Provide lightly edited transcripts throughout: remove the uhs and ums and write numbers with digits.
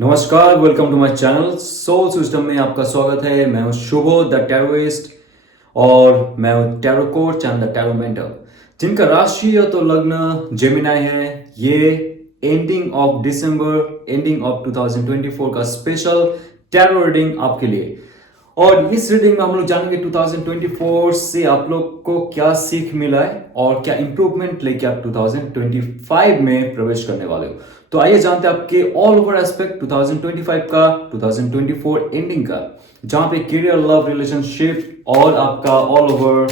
नमस्कार, welcome to my channel soul system में आपका स्वागत है। मैं हूं शुभो द टैरोइस्ट और मैं हूं tarot coach and the tarot mentor, जिनका राशि या तो लग्न जेमिनाई है। ये ending of December, ending of 2024 का स्पेशल टैरो रीडिंग आपके लिए। और इस रीडिंग में हम लोग जानेंगे 2024 से आप लोग को क्या सीख मिला है और क्या इंप्रूवमेंट लेके आप 2025 में प्रवेश करने वाले हो। तो आइए जानते हैं आपके ऑल ओवर एस्पेक्ट 2025 का, 2024 एंडिंग का, जहां पे करियर, लव, रिलेशनशिप और आपका ऑल ओवर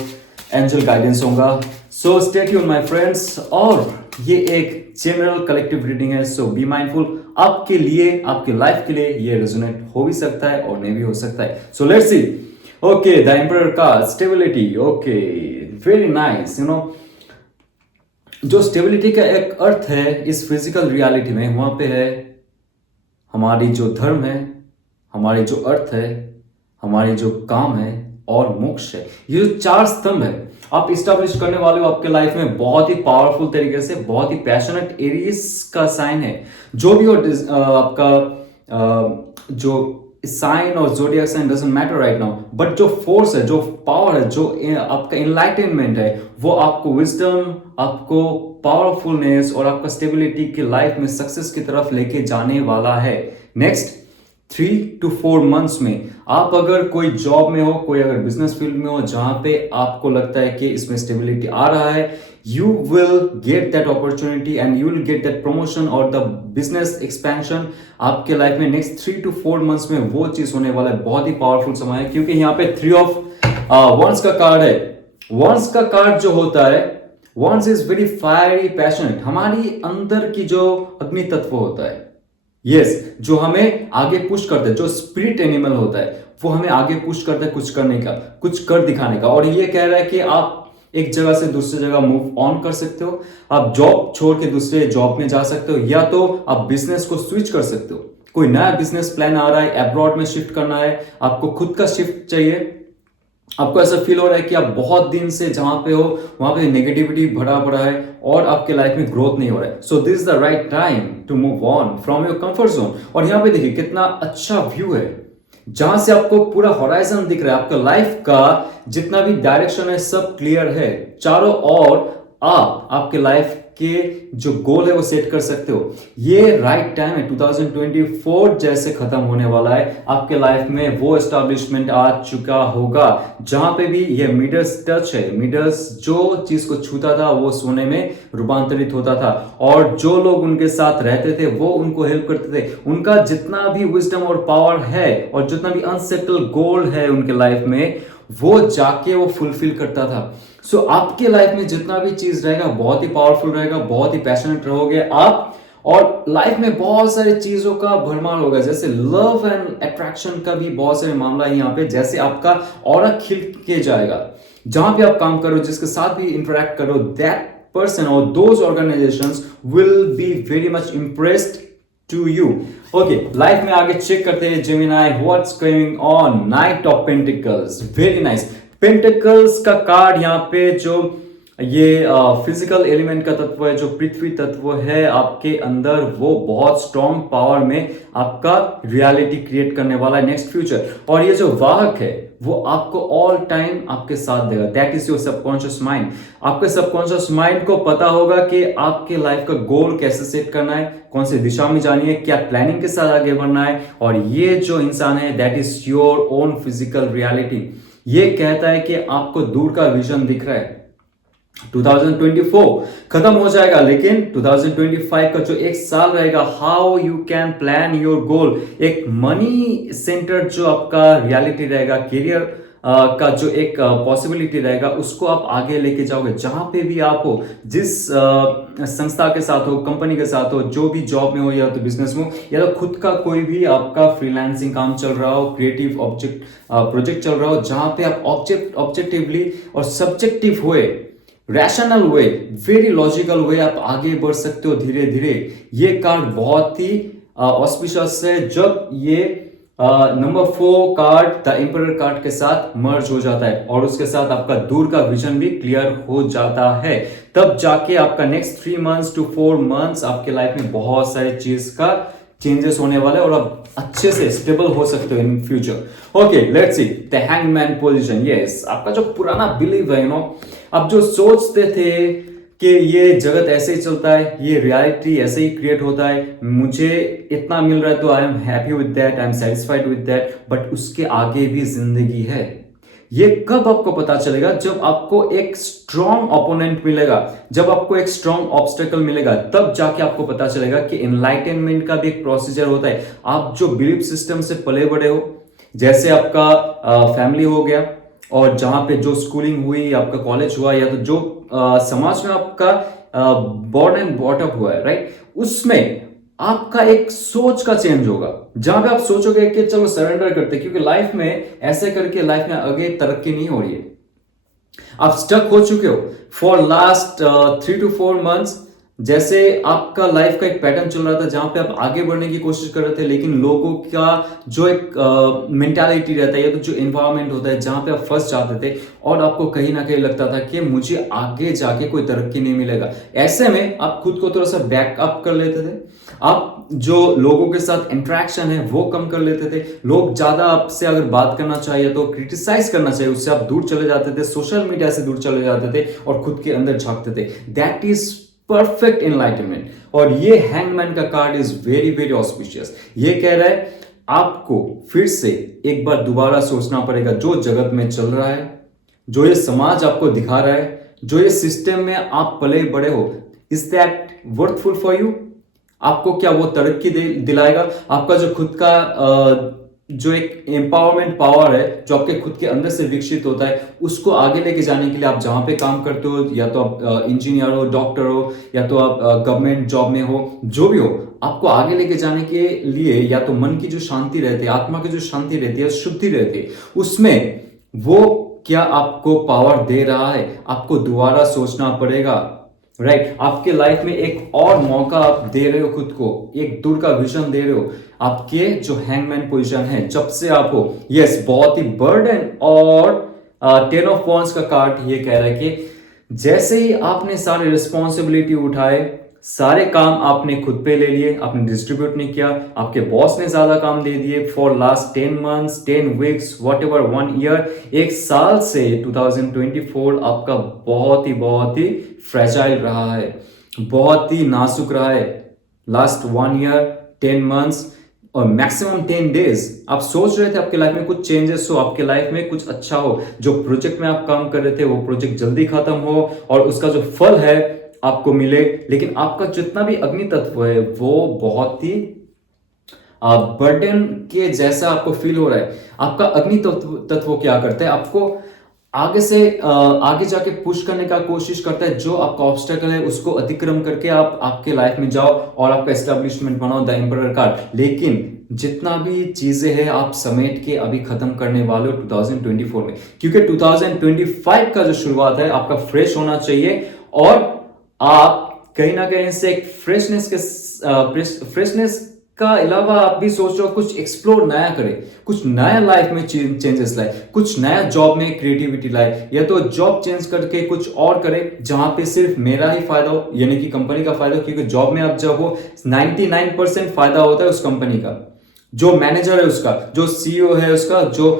एंजल गाइडेंस होगा। So stay tune my friends. और ये एक जनरल कलेक्टिव रीडिंग है, सो बी माइंडफुल। आपके लिए, आपके लाइफ के लिए ये रेजोनेट हो भी सकता है और नहीं भी हो सकता है। So let's see. Okay, the emperor card, stability. Okay, very nice. जो स्टेबिलिटी का एक अर्थ है इस फिजिकल रियलिटी में, वहां पे है हमारी जो धर्म है, हमारी जो अर्थ है, हमारी जो काम है और मोक्ष है। ये जो चार स्तंभ है आप इस्टेब्लिश करने वाले हो आपके लाइफ में बहुत ही पावरफुल तरीके से। बहुत ही पैशनेट एरियस का साइन है। जो भी हो आपका जो साइन और zodiac sign doesn't matter right now, but जो फोर्स है, जो पावर है, जो आपका इनलाइटनमेंट है, वो आपको विजडम, आपको पावरफुलनेस और आपका स्टेबिलिटी की लाइफ में सक्सेस की तरफ लेके जाने वाला है। नेक्स्ट 3 to 4 मंथ्स में आप अगर कोई जॉब में हो, कोई अगर बिजनेस फील्ड में हो जहां पे आपको लगता है कि इसमें स्टेबिलिटी आ रहा है, you will get that opportunity and you will get that promotion और द बिजनेस एक्सपेंशन आपके लाइफ में नेक्स्ट 3 to 4 मंथ्स में वो चीज होने वाला है। बहुत ही पावरफुल समय है, क्योंकि यहाँ पे 3 ऑफ वंस का कार्ड है। वंस का कार्ड जो होता है, wands is very fiery passionate. हमारी अंदर की जो अग्नि तत्व होता है, यस, जो हमें आगे पुश करता है, जो स्पिरिट एनिमल होता है, वो हमें आगे पुश करता है कुछ करने का, कुछ कर दिखाने का। और ये कह रहा है कि आप एक जगह से दूसरी जगह मूव ऑन कर सकते हो, आप जॉब छोड़ के दूसरे जॉब में जा सकते हो, या तो आप बिजनेस को स्विच कर सकते हो। कोई नया बिजनेस प्लान आ रहा है, अब्रॉड में शिफ्ट करना है, आपको खुद का शिफ्ट चाहिए, आपको ऐसा फील हो रहा है कि आप बहुत दिन से जहां पे हो वहां पे नेगेटिविटी भरा पड़ा है और आपके लाइफ में ग्रोथ नहीं हो रहा है। So this is the right time to move on from your comfort zone. और यहाँ पे देखिए कितना अच्छा व्यू है, जहां से आपको पूरा होराइजन दिख रहा है। आपका लाइफ का जितना भी डायरेक्शन है सब क्लियर है। चारों ओर आप आपके लाइफ के जो गोल है वो सेट कर सकते हो। ये राइट टाइम है। 2024 जैसे खत्म होने वाला है आपके लाइफ में, वो एस्टैब्लिशमेंट आ चुका होगा जहां पे भी ये मिडस टच है। मिडस जो चीज को छूता था वो सोने में रूपांतरित होता था, और जो लोग उनके साथ रहते थे वो उनको हेल्प करते थे। उनका जितना भी विजडम और पावर है और जितना भी अनसेटल गोल है उनके लाइफ में, वो जाके वो फुलफिल करता था। सो आपके लाइफ में जितना भी चीज रहेगा बहुत ही पावरफुल रहेगा, बहुत ही पैशनेट रहोगे आप, और लाइफ में बहुत सारी चीजों का भरमार होगा। जैसे लव एंड अट्रैक्शन का भी बहुत सारे मामला है यहाँ पे। जैसे आपका ऑरा खिल के जाएगा, जहां पे आप काम करो, जिसके साथ भी इंटरेक्ट करो, दैट पर्सन और those organizations will be very much impressed to you. Okay, life में आगे चेक करते हैं Gemini, what's going on. Knight of pentacles, very nice. Pentacles का कार्ड यहाँ पे जो ये फिजिकल एलिमेंट का तत्व है, जो पृथ्वी तत्व है आपके अंदर, वो बहुत स्ट्रॉन्ग पावर में आपका रियलिटी क्रिएट करने वाला है, नेक्स्ट फ्यूचर। और ये जो वाहक है वो आपको ऑल टाइम आपके साथ देगा, that is your subconscious mind. आपके सबकॉन्शियस माइंड को पता होगा कि आपके लाइफ का गोल कैसे सेट करना है, कौन सी दिशा में जानी है, क्या प्लानिंग के साथ आगे बढ़ना है। और ये जो इंसान है, that is your own physical reality. ये कहता है कि आपको दूर का विजन दिख रहा है। 2024 खत्म हो जाएगा, लेकिन 2025 का जो एक साल रहेगा, how you can plan your goal, एक मनी सेंटर जो आपका रियलिटी रहेगा, करियर का जो एक पॉसिबिलिटी रहेगा, उसको आप आगे लेके जाओगे। जहां पे भी आप हो, जिस संस्था के साथ हो, कंपनी के साथ हो, जो भी जॉब में हो या तो बिजनेस में हो, या तो खुद का कोई भी आपका फ्रीलांसिंग काम चल रहा हो, क्रिएटिव प्रोजेक्ट चल रहा हो, जहां पे आप ऑब्जेक्टिवली और सब्जेक्टिव हुए, रैशनल वे, वेरी लॉजिकल वे आप आगे बढ़ सकते हो धीरे धीरे। ये कार्ड बहुत ही ऑस्पिशियस है जब ये number 4 card the emperor card के साथ मर्ज हो जाता है और उसके साथ आपका दूर का विजन भी क्लियर हो जाता है। तब जाके आपका नेक्स्ट 3 मंथ्स to 4 मंथ्स आपके लाइफ में बहुत सारी चीज का चेंजेस होने वाले और आप अच्छे से स्टेबल हो सकते हो in future. Okay, let's see the hangman position. Yes, आपका जो पुराना बिलीव है, आप जो सोचते थे कि ये जगत ऐसे ही चलता है, ये रियलिटी ऐसे ही क्रिएट होता है, मुझे इतना मिल रहा है तो I am happy with that, I am satisfied with that, but उसके आगे भी जिंदगी है। ये कब आपको पता चलेगा? जब आपको एक स्ट्रॉन्ग ओपोनेंट मिलेगा, जब आपको एक स्ट्रॉन्ग ऑब्स्टेकल मिलेगा, तब जाके आपको पता चलेगा कि एनलाइटनमेंट का भी एक प्रोसीजर होता है। आप जो बिलीफ सिस्टम से पले बड़े हो, जैसे आपका फैमिली हो गया, और जहां पे जो स्कूलिंग हुई, आपका कॉलेज हुआ, या तो जो समाज में आपका बॉर्न एंड बॉट अप हुआ है, राइट, उसमें आपका एक सोच का चेंज होगा, जहां पे आप सोचोगे कि चलो सरेंडर करते, क्योंकि लाइफ में ऐसे करके लाइफ में आगे तरक्की नहीं हो रही है। आप स्टक हो चुके हो फॉर लास्ट 3 to 4 months। जैसे आपका लाइफ का एक पैटर्न चल रहा था जहां पे आप आगे बढ़ने की कोशिश कर रहे थे, लेकिन लोगों का जो एक मेंटालिटी रहता है, या तो जो एनवायरनमेंट होता है जहां पे आप फंस जाते थे, और आपको कहीं ना कहीं लगता था कि मुझे आगे जाके कोई तरक्की नहीं मिलेगा। ऐसे में आप खुद को थोड़ा सा बैकअप कर लेते थे, आप जो लोगों के साथ इंटरेक्शन है वो कम कर लेते थे, लोग ज्यादा आपसे अगर बात करना चाहिए तो क्रिटिसाइज करना चाहिए, उससे आप दूर चले जाते थे, सोशल मीडिया से दूर चले जाते थे और खुद के अंदर झांकते थे। That is perfect enlightenment. और ये हैंगमैन का card is very very auspicious. ये कह रहा है आपको फिर से एक बार दोबारा सोचना पड़ेगा, जो जगत में चल रहा है, जो ये समाज आपको दिखा रहा है, जो ये सिस्टम में आप पले बड़े हो, is that worthful for you? आपको क्या वो तरक्की दिलाएगा? आपका जो खुद का जो एक एम्पावरमेंट पावर है, जो आपके खुद के अंदर से विकसित होता है, उसको आगे लेके जाने के लिए आप जहां पे काम करते हो, या तो आप इंजीनियर हो, डॉक्टर हो, या तो आप गवर्नमेंट जॉब में हो, जो भी हो, आपको आगे लेके जाने के लिए या तो मन की जो शांति रहती है, आत्मा की जो शांति रहती है, शुद्धि रहती है, उसमें वो क्या आपको पावर दे रहा है? आपको दोबारा सोचना पड़ेगा, राइट। आपके लाइफ में एक और मौका आप दे रहे हो खुद को, एक दूर का विजन दे रहे हो। आपके जो हैंगमैन पोजीशन है, जब से आप हो, यस, बहुत ही बर्डन और 10 of Wands का कार्ड ये कह रहा है कि जैसे ही आपने सारे रिस्पॉन्सिबिलिटी उठाए, सारे काम आपने खुद पे ले लिए, आपने डिस्ट्रीब्यूट नहीं किया, आपके बॉस ने ज्यादा काम दे दिए for last 10 months, 10 weeks, what ever, 1 year, एक साल से 2024 आपका बहुत ही फ्रेजाइल रहा है, बहुत ही नाजुक रहा है। लास्ट 1 year, 10 months और मैक्सिमम 10 days आप सोच रहे थे आपके लाइफ में कुछ चेंजेस हो, आपके लाइफ में कुछ अच्छा हो, जो प्रोजेक्ट में आप काम कर रहे थे वो प्रोजेक्ट जल्दी खत्म हो और उसका जो फल है आपको मिले, लेकिन आपका जितना भी अग्नि तत्व है वो बहुत ही बर्डन के जैसा आपको फील हो रहा है। आपका अग्नि तत्व क्या करता है? आपको आगे से आगे जाके पुश करने का कोशिश करता है, जो आपका ऑब्स्टेकल है उसको अतिक्रम करके आप आपके लाइफ में जाओ और आपका एस्टेब्लिशमेंट बनाओ, द एम्परर कार्ड। लेकिन जितना भी चीजें हैं आप समेट के अभी खत्म करने वाले हो 2024 में, क्योंकि 2025 का जो शुरुआत है आपका फ्रेश होना चाहिए, और आप कहीं ना कहीं से एक फ्रेशनेस का अलावा आप भी सोच रहे हो कुछ एक्सप्लोर नया करें, कुछ नया लाइफ में चेंजेस लाए, कुछ नया जॉब में क्रिएटिविटी लाए, या तो जॉब चेंज करके कुछ और करें जहां पे सिर्फ मेरा ही फायदा हो, यानी कि कंपनी का फायदा हो, क्योंकि जॉब में आप जब हो 99% फायदा होता है उस कंपनी का, जो मैनेजर है उसका, जो सीईओ है उसका, जो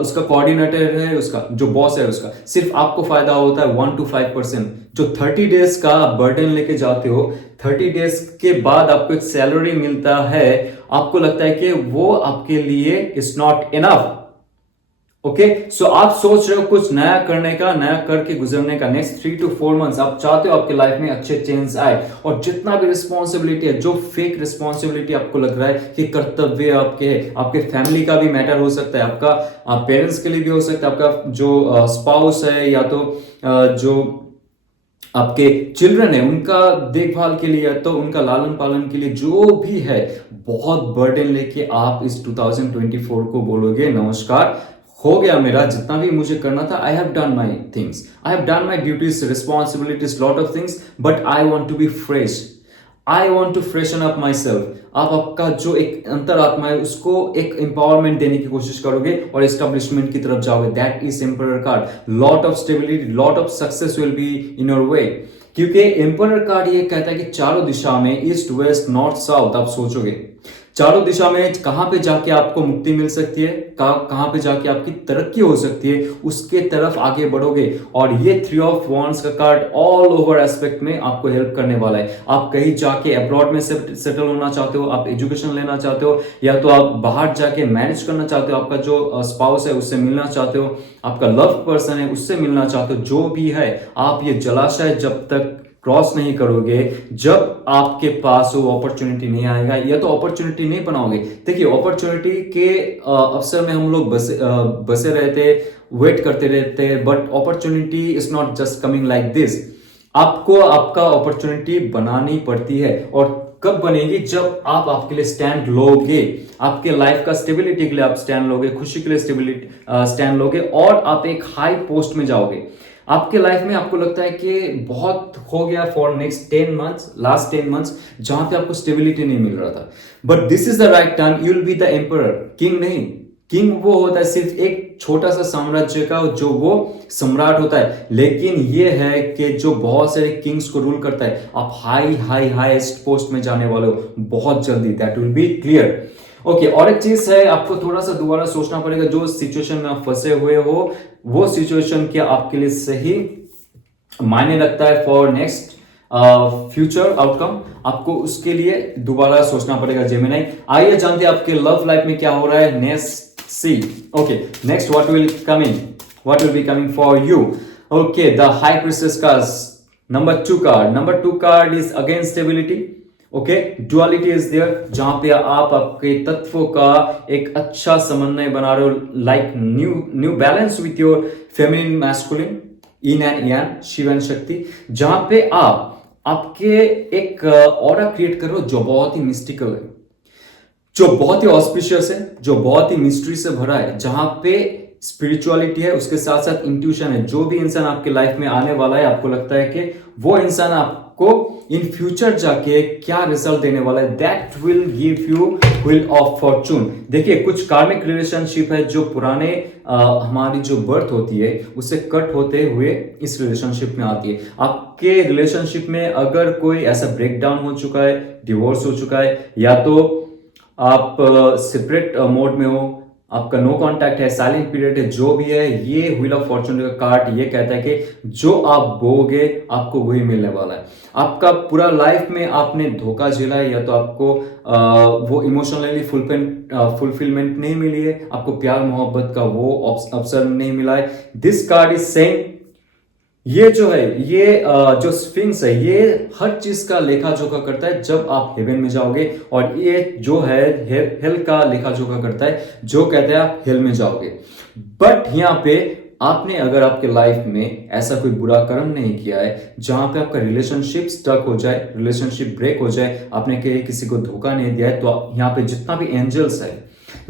उसका कोऑर्डिनेटर है उसका, जो बॉस है उसका, सिर्फ आपको फायदा होता है 1 to 5%। जो 30 डेज का बर्डन लेके जाते हो, 30 डेज के बाद आपको एक सैलरी मिलता है, आपको लगता है कि वो आपके लिए इज नॉट इनफ। ओके, सो आप सोच रहे हो कुछ नया करने का, नया करके गुजरने का। नेक्स्ट 3 to 4 months आप चाहते हो आपके लाइफ में अच्छे चेंज आए, और जितना भी रिस्पॉन्सिबिलिटी है, जो फेक रिस्पॉन्सिबिलिटी आपको लग रहा है कि कर्तव्य आपके है, आपके फैमिली का भी मैटर हो सकता है, आपका पेरेंट्स के लिए भी हो सकता है, आपका जो स्पाउस है, या तो जो आपके चिल्ड्रन है उनका देखभाल के लिए, तो उनका लालन पालन के लिए, जो भी है, बहुत बर्डन लेके आप इस 2024 को बोलोगे नमस्कार, हो गया मेरा, जितना भी मुझे करना था, I have done my things, I have done my duties, responsibilities, lot of things, but I want to be fresh, I want to freshen up my self, आप आपका जो एक अंतरात्मा है उसको एक एम्पावरमेंट देने की कोशिश करोगे और एस्टेब्लिशमेंट की तरफ जाओगे। That is emperor card. Lot of stability, lot of success will be in your way. क्योंकि एम्परर कार्ड ये कहता है कि चारों दिशा में, ईस्ट वेस्ट नॉर्थ साउथ, आप सोचोगे चारों दिशा में कहां पे जाके आपको मुक्ति मिल सकती है, कहां पे जाके आपकी तरक्की हो सकती है, उसके तरफ आगे बढ़ोगे। और ये थ्री ऑफ वॉन्ड्स का कार्ड ऑल ओवर एस्पेक्ट में आपको हेल्प करने वाला है। आप कहीं जाके अब्रॉड में सेटल होना चाहते हो, आप एजुकेशन लेना चाहते हो, या तो आप बाहर जाके मैरिज करना चाहते हो, आपका जो स्पाउस है उससे मिलना चाहते हो, आपका लव पर्सन है उससे मिलना चाहते हो, जो भी है, आप ये जलाशय जब तक क्रॉस नहीं करोगे, जब आपके पास वो अपॉर्चुनिटी नहीं आएगा, या तो अपॉर्चुनिटी नहीं बनाओगे। देखिए, अपॉर्चुनिटी के अवसर में हम लोग बसे रहते, वेट करते रहते, but opportunity is not just coming like this. आपको आपका अपॉर्चुनिटी बनानी पड़ती है। और कब बनेगी? जब आप आपके लिए स्टैंड लोगे, आपके लाइफ का स्टेबिलिटी के लिए आप स्टैंड लोगे, खुशी के लिए स्टेबिलिटी स्टैंड लोगे, और आप एक हाई पोस्ट में जाओगे। आपके लाइफ में आपको लगता है कि बहुत हो गया for next 10 months, last 10 months, जहां पे आपको स्टेबिलिटी नहीं मिल रहा था, but this is the right time. You will be the emperor. King नहीं, किंग वो होता है सिर्फ एक छोटा सा साम्राज्य का जो वो सम्राट होता है, लेकिन ये है कि जो बहुत सारे किंग्स को रूल करता है। आप हाईएस्ट पोस्ट में जाने वाले हो बहुत जल्दी। That will B clear. Okay, और एक चीज है, आपको थोड़ा सा दोबारा सोचना पड़ेगा। जो सिचुएशन में आप फंसे हुए हो, वो सिचुएशन क्या आपके लिए सही मायने रखता है फॉर नेक्स्ट फ्यूचर आउटकम, आपको उसके लिए दोबारा सोचना पड़ेगा जेमिनी। आइए जानते हैं आपके लव लाइफ में क्या हो रहा है। Next see, okay, next what will be coming for you. Okay, the high priestess का number 2 card is again stability. Okay, duality is there, जहां पे आप आपके तत्वों का एक अच्छा समन्वय बना रहे हो, like new balance with your feminine masculine, yin and yang, Shiva and Shakti, जहां पे आप आपके एक ऑरा क्रिएट करो जो बहुत ही मिस्टिकल है, जो बहुत ही ऑस्पिशियस है, जो बहुत ही मिस्ट्री से भरा है, जहां पे स्पिरिचुअलिटी है, उसके साथ साथ इंट्यूशन है। जो भी इंसान आपके लाइफ में आने वाला है, आपको लगता है कि वो इंसान आपको इन फ्यूचर जाके क्या रिजल्ट देने वाला है, that will give you wheel of Fortune. देखिए, कुछ कार्मिक रिलेशनशिप है जो पुराने हमारी जो बर्थ होती है उससे कट होते हुए इस रिलेशनशिप में आती है। आपके रिलेशनशिप में अगर कोई ऐसा ब्रेकडाउन हो चुका है, डिवोर्स हो चुका है, या तो आप सेपरेट मोड में हो, आपका नो कांटेक्ट है, साइलेंट पीरियड है, जो भी है, ये व्हील ऑफ फॉर्चून का कार्ड ये कहता है कि जो आप बोगे आपको वही मिलने वाला है। आपका पूरा लाइफ में आपने धोखा झेला है, या तो आपको वो इमोशनली फुलफिलमेंट नहीं मिली है, आपको प्यार मोहब्बत का वो अवसर नहीं मिला है। दिस कार्ड इज सेइंग, ये जो है, ये जो स्फिंक्स है, ये हर चीज का लेखा जोखा करता है जब आप हेवन में जाओगे, और ये जो है हेल का लेखा जोखा करता है, जो कहते हैं आप हेल में जाओगे। बट यहाँ पे आपने अगर आपके लाइफ में ऐसा कोई बुरा कर्म नहीं किया है जहां पे आपका रिलेशनशिप स्टक हो जाए, रिलेशनशिप ब्रेक हो जाए, आपने किसी को धोखा नहीं दिया है, तो यहाँ पे जितना भी एंजल्स है,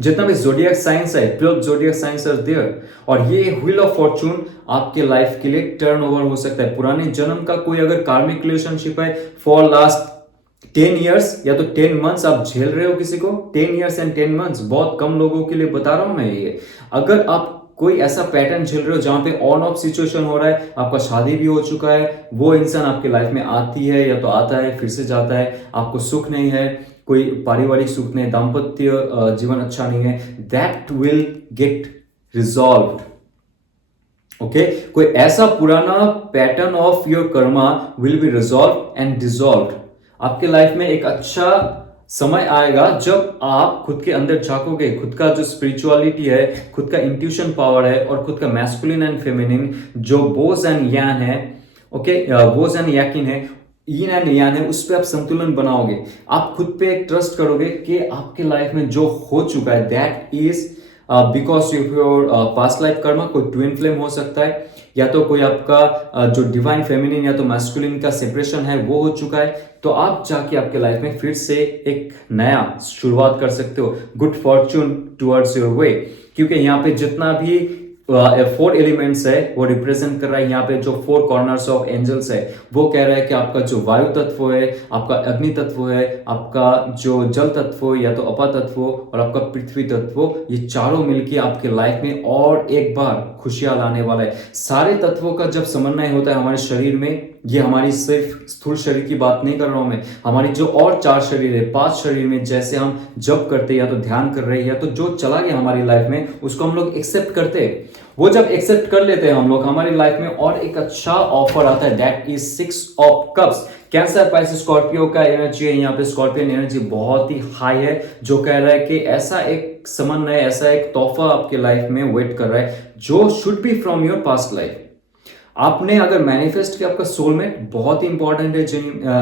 जितना भी जोडियक साइंस है, 12 जोडियक साइंस आर देयर, और ये व्हील ऑफ फॉर्चून आपके लाइफ के लिए टर्न ओवर हो सकता है। पुराने जन्म का कोई अगर कार्मिक रिलेशनशिप है फॉर लास्ट 10 इयर्स या तो 10 मंथ्स आप झेल रहे हो किसी को, 10 इयर्स एंड 10 मंथ्स, बहुत कम लोगों के लिए बता रहा हूं मैं ये। अगर आप कोई ऐसा पैटर्न झेल रहे हो जहां पे ऑन ऑफ सिचुएशन हो रहा है, आपका शादी भी हो चुका है, वो इंसान आपके लाइफ में आती है या तो आता है फिर से जाता है, आपको सुख नहीं है, कोई पारिवारिक सुख नहीं, दाम्पत्य जीवन अच्छा नहीं है, that will get resolved. Okay, कोई ऐसा पुराना pattern of your Karma will be resolve and dissolve. आपके लाइफ में एक अच्छा समय आएगा जब आप खुद के अंदर झांकोगे, खुद का जो स्पिरिचुअलिटी है, खुद का इंट्यूशन पावर है, और खुद का मैस्कुलिन एंड फेमिनिन जो बोज एंड यान है, ओके, बोज एंड याकिन है, यीन एंड यान है, उस पर आप संतुलन बनाओगे। आप खुद पे एक ट्रस्ट करोगे कि आपके लाइफ में जो हो चुका है that is because of your past life Karma. कोई ट्विन फ्लेम हो सकता है, या तो कोई आपका जो डिवाइन फेमिनिन या तो मैस्कुलिन का सेपरेशन है वो हो चुका है, तो आप जाके आपके लाइफ में फिर से एक नया शुरुआत कर सकते हो, good Fortune towards your way. क्योंकि यहाँ पे जितना भी फोर एलिमेंट्स है वो रिप्रेजेंट कर रहा है। यहाँ पे जो फोर कॉर्नर्स ऑफ एंजल्स है वो कह रहा है कि आपका जो वायु तत्व है, आपका अग्नि तत्व है, आपका जो जल तत्व या तो अपा तत्व और आपका पृथ्वी तत्व, ये चारों मिलके आपके लाइफ में और एक बार खुशियां लाने वाला है। सारे तत्वों का जब समन्वय होता है हमारे शरीर में, ये हमारी सिर्फ स्थूल शरीर की बात नहीं कर रहा हूं मैं, हमारी जो और चार शरीर है, पांच शरीर में जैसे हम जप करते हैं या तो ध्यान कर रहे हैं या तो जो चला गया हमारी लाइफ में उसको हम लोग एक्सेप्ट करते हैं। वो जब एक्सेप्ट कर लेते हैं हम लोग, हमारी लाइफ में और एक अच्छा ऑफर आता है, that is 6 of cups. Cancer, Pisces, Scorpio का एनर्जी है यहाँ पे। स्कॉर्पियन एनर्जी बहुत ही हाई है, जो कह रहा है कि ऐसा एक समन्वय, ऐसा एक तोहफा आपके लाइफ में वेट कर रहा है जो should be from your past life. आपने अगर मैनिफेस्ट किया, आपका सोलमेट बहुत ही इंपॉर्टेंट है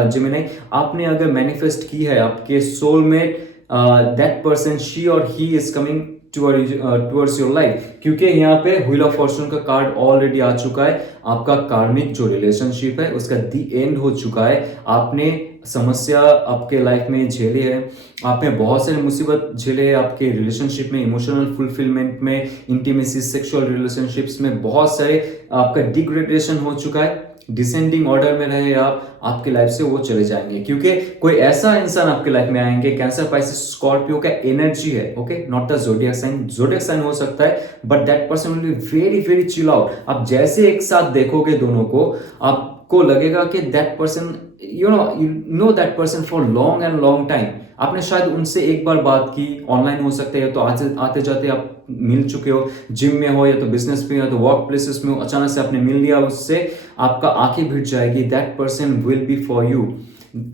जिमिनी। आपने अगर मैनिफेस्ट की है आपके सोलमेट, दैट पर्सन, शी और he is coming towards your life, क्योंकि यहाँ पे व्हील ऑफ फॉर्चून का कार्ड ऑलरेडी आ चुका है। आपका कार्मिक जो रिलेशनशिप है उसका दी एंड हो चुका है। आपने समस्या आपके लाइफ में झेली है, आपने बहुत सारी मुसीबत झेले है आपके रिलेशनशिप में, इमोशनल फुलफिलमेंट में, इंटीमेसी, सेक्सुअल रिलेशनशिप्स में बहुत सारे आपका डिग्रेडेशन हो चुका है। डिसेंडिंग ऑर्डर में रहे आप, आपकी लाइफ से वो चले जाएंगे, क्योंकि कोई ऐसा इंसान आपके लाइफ में आएंगे। कैंसर, पाइसेस, स्कॉर्पियो का एनर्जी है, okay, not the zodiac sign. Zodiac sign हो सकता है but that person will be very very chill out. आप जैसे एक साथ देखोगे दोनों को, आपको लगेगा कि that person, you know that person for long and long time. आपने शायद उनसे एक बार बात की, ऑनलाइन हो सकते हैं तो आते जाते आप मिल चुके हो, जिम में हो या तो बिजनेस में हो या तो वर्क प्लेसेस में हो, अचानक से आपने मिल लिया उससे, आपका आंखें भिड़ जाएगी। That person will B for you,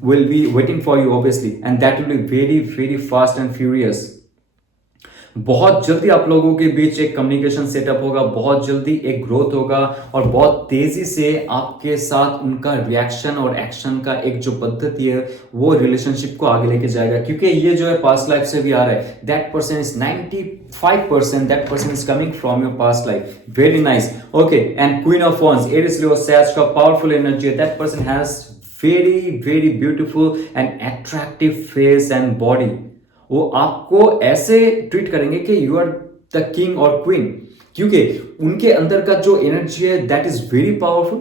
will be waiting for you obviously, and that will be very very fast and furious. बहुत जल्दी आप लोगों के बीच एक कम्युनिकेशन सेटअप होगा, बहुत जल्दी एक ग्रोथ होगा और बहुत तेजी से आपके साथ उनका रिएक्शन और एक्शन का एक जो पद्धति है वो रिलेशनशिप को आगे लेके जाएगा। क्योंकि ये जो है पास्ट लाइफ से भी आ रहा है, that person is 95%, that person is coming from your past life. Very nice, okay. And queen of wands, Aries, Leo, Sag का पावरफुल एनर्जी है। That person has very very beautiful and attractive face and body. वो आपको ऐसे treat करेंगे कि you are the king और queen, क्योंकि उनके अंदर का जो एनर्जी है that is very powerful,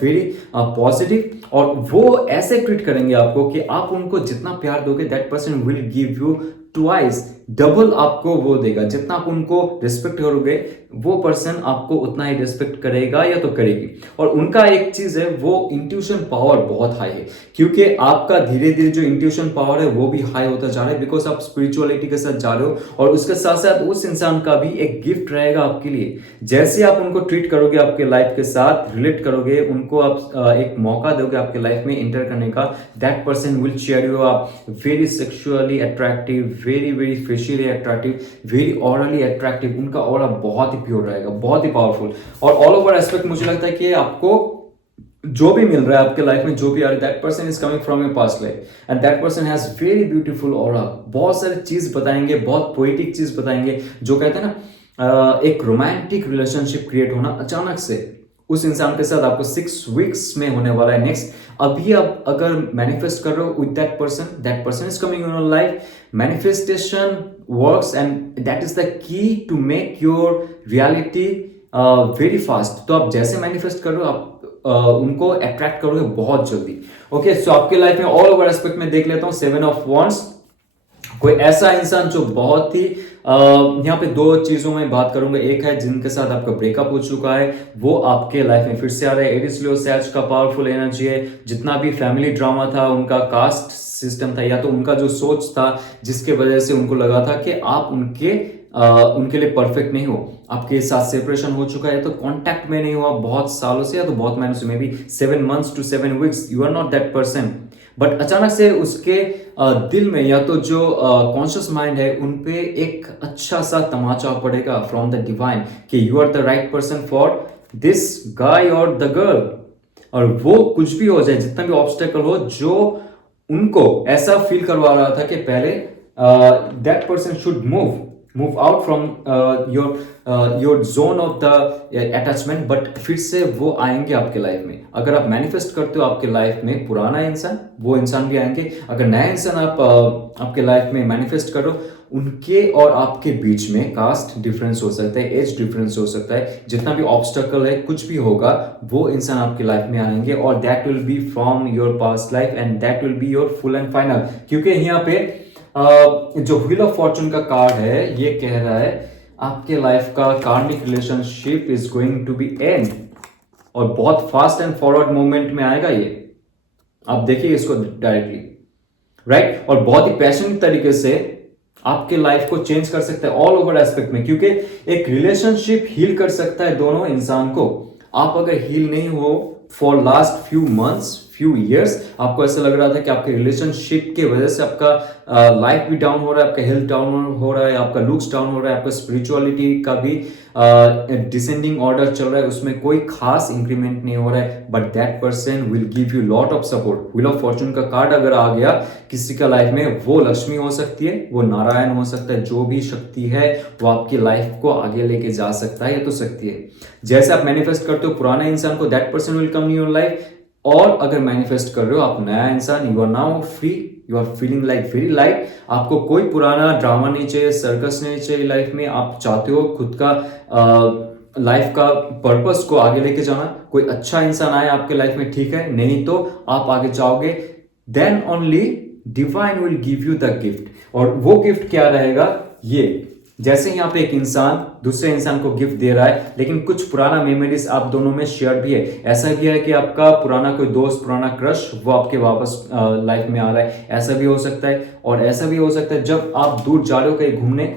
very positive, और वो ऐसे ट्रीट करेंगे आपको कि आप उनको जितना प्यार दोगे that person will give you twice, double आपको वो देगा। जितना आप उनको रिस्पेक्ट करोगे वो पर्सन आपको उतना ही रिस्पेक्ट करेगा या तो करेगी। और उनका एक चीज है, वो इंट्यूशन पावर बहुत हाई है, क्योंकि आपका धीरे धीरे जो इंट्यूशन पावर है वो भी हाई होता जा रहा है, बिकॉज आप स्पिरिचुअलिटी के साथ जा रहे हो। और उसके साथ साथ उस इंसान का भी एक गिफ्ट रहेगा आपके लिए। जैसे आप उनको ट्रीट करोगे, आपके लाइफ के साथ रिलेट करोगे, उनको आप एक मौका दोगे आपके लाइफ में एंटर करने का, that person will cheer you up, very sexually attractive, very very facially attractive, very aurally attractive. उनका ऑरा बहुत ही प्योर रहेगा, बहुत ही पावरफुल। और ऑल ओवर एस्पेक्ट मुझे लगता है कि आपको जो भी मिल रहा है आपके लाइफ में, जो भी आ रहा है, that person is coming from your past life and that person has very beautiful aura. बहुत सारी चीज बताएंगे, बहुत पोएटिक चीज बताएंगे, जो कहते हैं ना एक रोमांटिक रिलेशनशिप क्रिएट होना अचानक से उस इंसान के साथ आपको 6 वीक्स में होने वाला है। नेक्स्ट, अभी आप अगर मैनिफेस्ट कर रहे हो with that person is coming in your life, manifestation works and that is the key to make your reality very fast. तो आप जैसे मैनिफेस्ट कर रहे हो आप उनको अट्रैक्ट करोगे बहुत जल्दी। ओके, सो आपके लाइफ में ऑल ओवर एस्पेक्ट में देख लेता हूं 7 ऑफ वॉन्ड्स। कोई ऐसा इंसान जो बहुत ही यहाँ पे 2 चीजों में बात करूंगा। एक है जिनके साथ आपका ब्रेकअप हो चुका है, वो आपके लाइफ में फिर से आ रहा है। एरिस, लियो, सैज का पावरफुल एनर्जी है। जितना भी फैमिली ड्रामा था, उनका कास्ट सिस्टम था, या तो उनका जो सोच था जिसके वजह से उनको लगा था कि आप उनके लिए परफेक्ट नहीं हो, आपके साथ सेपरेशन हो चुका है, तो कांटेक्ट में नहीं हुआ बहुत सालों से या तो बहुत महीनों से, maybe 7 months to 7 weeks, you are not that person. But अचानक से उसके दिल में या तो जो कॉन्शियस माइंड है उन पे एक अच्छा सा तमाचा पड़ेगा फ्रॉम द डिवाइन कि you are the right person for this guy और द गर्ल। और वो कुछ भी हो जाए, जितना भी ऑब्स्टेकल हो, जो उनको ऐसा फील करवा रहा था कि पहले that person should move out from your zone of the attachment, but फिर से वो आएंगे आपके लाइफ में। अगर आप मैनिफेस्ट करते हो आपके लाइफ में पुराना इंसान, वो इंसान भी आएंगे। अगर नया इंसान आप आपके लाइफ में मैनिफेस्ट करो, उनके और आपके बीच में कास्ट डिफरेंस हो सकता है, एज डिफरेंस हो सकता है, जितना भी ऑब्स्टकल है, कुछ भी होगा, वो इंसान आपकी लाइफ में आएंगे और that will be from your past life and that will be your full and final. क्योंकि यहाँ पे जो व्हील ऑफ फॉर्चून का कार्ड है ये कह रहा है आपके लाइफ का karmic relationship is going to be end, और बहुत फास्ट एंड फॉरवर्ड मूवमेंट में आएगा ये, आप देखिए इसको डायरेक्टली, राइट। और बहुत ही पैशनेट तरीके से आपके लाइफ को चेंज कर सकता है ऑल ओवर एस्पेक्ट में, क्योंकि एक रिलेशनशिप हील कर सकता है दोनों इंसान को। आप अगर हील नहीं हो for last few months, few years, आपको ऐसा लग रहा था कि आपके रिलेशनशिप की वजह से आपका लाइफ भी डाउन हो रहा है, आपका हेल्थ डाउन हो रहा है, आपका लुक्स डाउन हो रहा है, आपका स्पिरिचुअलिटी का भी डिसेंडिंग ऑर्डर चल रहा है, उसमें कोई खास इंक्रीमेंट नहीं हो रहा है, but that person will give you lot of support. Wheel of fortune का कार्ड अगर आ गया किसी का लाइफ में, वो लक्ष्मी हो सकती है, वो नारायण हो सकता है, जो भी शक्ति है वो आपकी लाइफ को आगे लेके जा सकता है, ये तो शक्ति है। जैसे आप मैनिफेस्ट करते हो पुराने इंसान को, that person will come in your life, और अगर मैनिफेस्ट कर रहे हो आप नया इंसान, you are now free, you are feeling like very light, आपको कोई पुराना ड्रामा नहीं चाहिए, सर्कस नहीं चाहिए लाइफ में, आप चाहते हो खुद का लाइफ का पर्पस को आगे लेके जाना, कोई अच्छा इंसान आए आपके लाइफ में, ठीक है, नहीं तो आप आगे जाओगे, then only divine will give you the gift. और वो गिफ्ट क्या रहेगा, ये जैसे यहाँ पे एक इंसान दूसरे इंसान को गिफ्ट दे रहा है, लेकिन कुछ पुराना मेमोरीज आप दोनों में शेयर भी है, ऐसा भी है कि आपका पुराना कोई दोस्त, पुराना क्रश, वो आपके वापस लाइफ में आ रहा है, ऐसा भी हो सकता है। और ऐसा भी हो सकता है जब आप दूर जा रहे हो कहीं घूमने,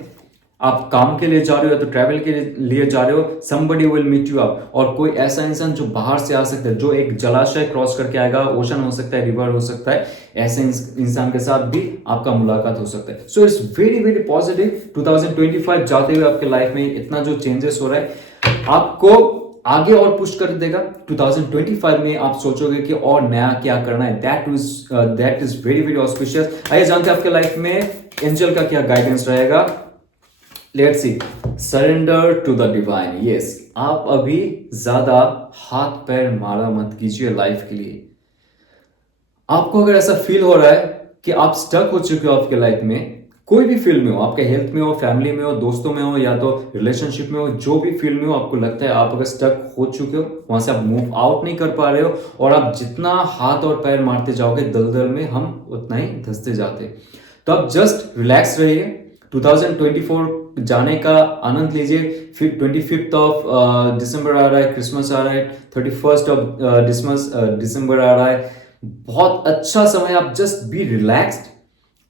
आप काम के लिए जा रहे हो या तो ट्रैवल के लिए जा रहे हो, somebody will meet you up, और कोई ऐसा इंसान जो बाहर से आ सकता है, जो एक जलाशय क्रॉस करके आएगा, ओशन हो सकता है, रिवर हो सकता है, ऐसे इंसान के साथ भी आपका मुलाकात हो सकता है। So it's very very positive. 2025 जाते हुए आपके लाइफ में इतना जो चेंजेस हो रहा है आपको आगे और पुश कर देगा। 2025 में आप सोचोगे कि और नया क्या करना है, that is very very auspicious. आइए जानते हैं आपके लाइफ में एंजल का क्या गाइडेंस रहेगा। Let's see, surrender to the divine. Yes, आप अभी ज्यादा हाथ पैर मारा मत कीजिए लाइफ के लिए। आपको अगर ऐसा फील हो रहा है कि आप स्टक हो चुके हो आपके लाइफ में, कोई भी फील्ड में हो, आपके हेल्थ में हो, फैमिली में हो, दोस्तों में हो, या तो रिलेशनशिप में हो, जो भी फील्ड में हो, आपको लगता है आप अगर स्टक हो चुके हो, वहां से आप मूव आउट नहीं कर पा रहे हो, और आप जितना हाथ और पैर मारते जाओगे दलदल में, हम उतना ही धंसते जाते। तो आप जस्ट रिलैक्स रहिए, 2024 जाने का आनंद लीजिए। फिर 25 ऑफ दिसंबर आ रहा है, क्रिसमस आ रहा है, 31 ऑफ दिसंबर आ रहा है, बहुत अच्छा समय। आप just be relaxed,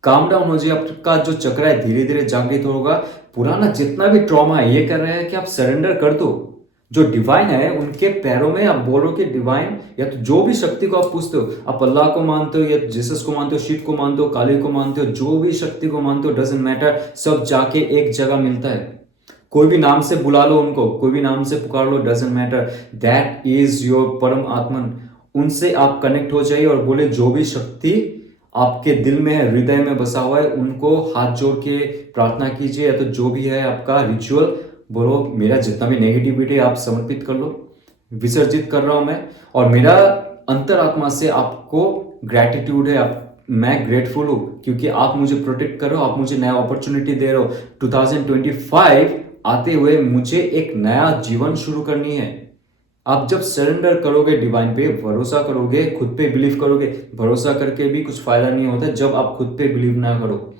calm down हो जाए, आपका जो चक्र है धीरे धीरे जागृत होगा। पुराना जितना भी ट्रॉमा है, ये कर रहे हैं कि आप सरेंडर कर दो, जो डिवाइन है उनके पैरों में आप बोलो कि डिवाइन, या तो जो भी शक्ति को आप पूछते हो, आप अल्लाह को मानते हो या जीसस को मानते हो, शिव को मानते हो, काली को मानते हो, जो भी शक्ति को मानते हो, डजंट मैटर, सब जाके एक जगह मिलता है। कोई भी नाम से बुला लो उनको, कोई भी नाम से पुकार लो, doesn't matter, that is your परम आत्मन। उनसे आप कनेक्ट हो जाइए और बोले जो भी शक्ति आपके दिल में है, हृदय में बसा हुआ है, उनको हाथ जोड़ के प्रार्थना कीजिए, या तो जो भी है आपका रिचुअल, बोलो मेरा जितना भी नेगेटिविटी आप समर्पित कर लो, विसर्जित कर रहा हूं मैं, और मेरा अंतरात्मा से आपको ग्रैटिट्यूड है, मैं ग्रेटफुल हूं क्योंकि आप मुझे प्रोटेक्ट कर रहे हो, आप मुझे नया अपॉर्चुनिटी दे रहे हो। 2025 आते हुए मुझे एक नया जीवन शुरू करनी है। आप जब सरेंडर करोगे डिवाइन पे, भरोसा करोगे, खुद पे बिलीव करोगे, भरोसा करके भी कुछ फायदा नहीं होता जब आप खुद पे बिलीव ना करो।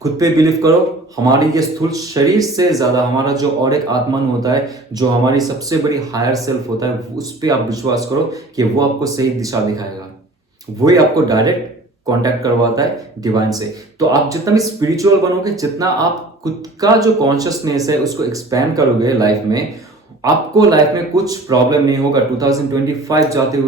खुद पे बिलीव करो। हमारी ये स्थूल शरीर से ज्यादा हमारा जो और एक आत्मन होता है, जो हमारी सबसे बड़ी हायर सेल्फ होता है, उस पर आप विश्वास करो कि वो आपको सही दिशा दिखाएगा, वही आपको डायरेक्ट कांटेक्ट करवाता है डिवाइन से। तो आप जितना भी स्पिरिचुअल बनोगे, जितना आप खुद का जो कॉन्शियसनेस है उसको एक्सपैंड करोगे लाइफ में, आपको लाइफ में कुछ प्रॉब्लम नहीं होगा। 2025 आते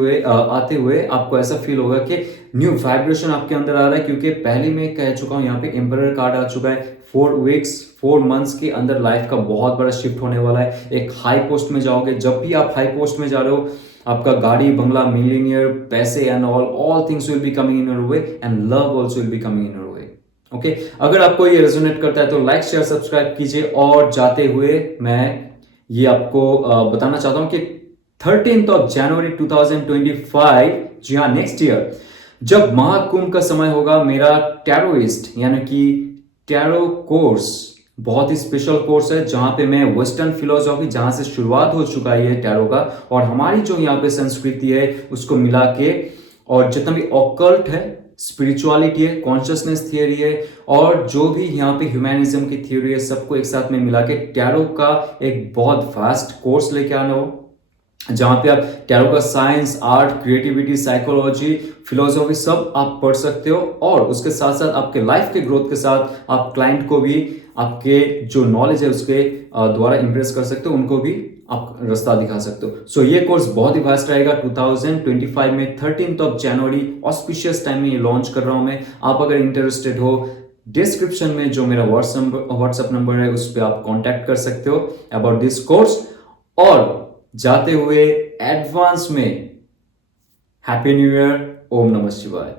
हुए आपको ऐसा फील होगा कि न्यू वाइब्रेशन आपके अंदर आ रहा है, क्योंकि पहले मैं कह चुका हूं, यहाँ पे एम्परर कार्ड आ चुका है। 4 वीक्स 4 मंथ्स के अंदर लाइफ का बहुत बड़ा शिफ्ट होने वाला है। एक हाई पोस्ट में जाओगे। जब भी आप हाई पोस्ट में जा रहे हो, आपका गाड़ी, बंगला, मिलियनियर, पैसे and all things will be coming in your way, and love also will be coming in your way. Okay, अगर आपको ये रेजोनेट करता है तो लाइक, शेयर, सब्सक्राइब कीजिए। और जाते हुए मैं ये आपको बताना चाहता हूं कि 13 जनवरी 2025, जी हाँ, नेक्स्ट ईयर, जब महाकुंभ का समय होगा, मेरा टैरोइस्ट यानी कि टैरो कोर्स बहुत ही स्पेशल कोर्स है जहां पे मैं वेस्टर्न फिलोसॉफी जहां से शुरुआत हो चुका है ये टैरो का, और हमारी जो यहाँ पे संस्कृति है उसको मिला के, और जितना भी ऑकल्ट है, स्पिरिचुअलिटी है, कॉन्शियसनेस थियरी है, और जो भी यहाँ पे ह्यूमैनिज्म की थ्योरी है, सबको एक साथ में मिला के टैरो का एक बहुत वास्ट कोर्स लेके आना हो, जहां पे आप टैरो का science, art, creativity, psychology, philosophy सब आप पढ़ सकते हो, और उसके साथ साथ आपके लाइफ के ग्रोथ के साथ आप क्लाइंट को भी आपके जो नॉलेज है उसके द्वारा इंप्रेस कर सकते हो, उनको भी आप रास्ता दिखा सकते हो। सो ये कोर्स बहुत ही वास्ट रहेगा। 2025 में 13 जनवरी ऑस्पिशियस टाइम में ये लॉन्च कर रहा हूं मैं। आप अगर इंटरेस्टेड हो, डिस्क्रिप्शन में जो मेरा व्हाट्सएप नंबर है उस पर आप कॉन्टैक्ट कर सकते हो अबाउट दिस कोर्स। और जाते हुए एडवांस में हैप्पी न्यू ईयर, ओम नमः शिवाय।